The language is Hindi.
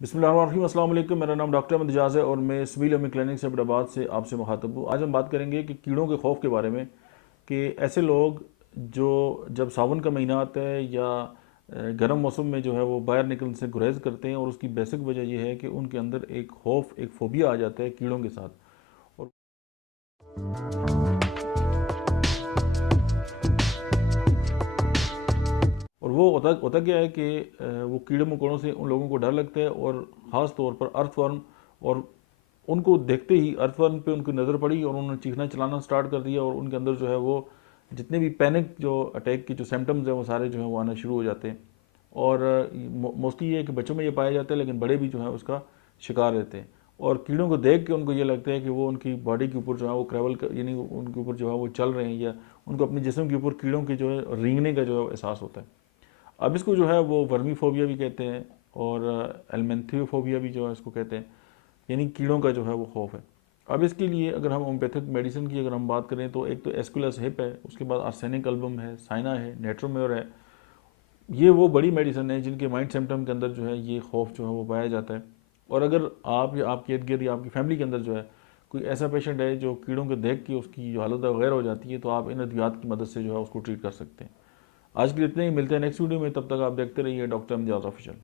बिस्मिल्लाहिर्रहमानिर्रहीम, अस्सलाम वालेकुम। मेरा नाम डॉक्टर अहमद एजाज है और मैं सिविल क्लिनिक से हैदराबाद से आपसे मुखातब हूँ। आज हम बात करेंगे कि कीड़ों के खौफ के बारे में, कि ऐसे लोग जो जब सावन का महीना आता है या गर्म मौसम में जो है वो बाहर निकलने से गुरेज करते हैं, और उसकी बेसिक वजह यह है कि उनके अंदर एक खौफ, एक फोबिया आ जाता है कीड़ों के साथ। और वो होता क्या है कि वो कीड़े मकोड़ों से उन लोगों को डर लगता है, और ख़ास तौर पर अर्थवर्म। और उनको देखते ही अर्थवर्म पे उनकी नज़र पड़ी और उन्होंने चीखना चलाना स्टार्ट कर दिया, और उनके अंदर जो है वो जितने भी पैनिक जो अटैक की जो सिम्टम्स हैं वो सारे जो है वो आना शुरू हो जाते हैं। और मोस्टली ये है कि बच्चों में ये पाया जाता है, लेकिन बड़े भी जो है उसका शिकार रहते हैं। और कीड़ों को देख के उनको ये लगता है कि वो उनकी बॉडी के ऊपर जो है वो ट्रैवल यानी उनके ऊपर जो है वो चल रहे हैं, या उनको अपने जिस्म के ऊपर कीड़ों के जो है रेंगने का जो है एहसास होता है। अब इसको जो है वो वर्मीफोबिया भी कहते हैं, और एलमेंथियोफोबिया भी जो है इसको कहते हैं, यानी कीड़ों का जो है वो खौफ है। अब इसके लिए अगर हम होम्योपैथिक मेडिसिन की अगर हम बात करें, तो एक तो एस्कुलस हिप है, उसके बाद आर्सेनिक एल्बम है, साइना है, नेट्रोम्योर है। ये वो बड़ी मेडिसिन है जिनके माइंड सिम्टम के अंदर जो है ये खौफ जो है वो पाया जाता है। और अगर आप या आपके इर्द गिर्द या आपकी फैमिली के अंदर जो है कोई ऐसा पेशेंट है जो कीड़ों को देख के उसकी जो हालत वगैरह हो जाती है, तो आप इन अद्वियात की मदद से जो है उसको ट्रीट कर सकते हैं। आज के लिए इतने ही, मिलते हैं नेक्स्ट वीडियो में। तब तक आप देखते रहिए डॉक्टर एमजाज ऑफिशियल।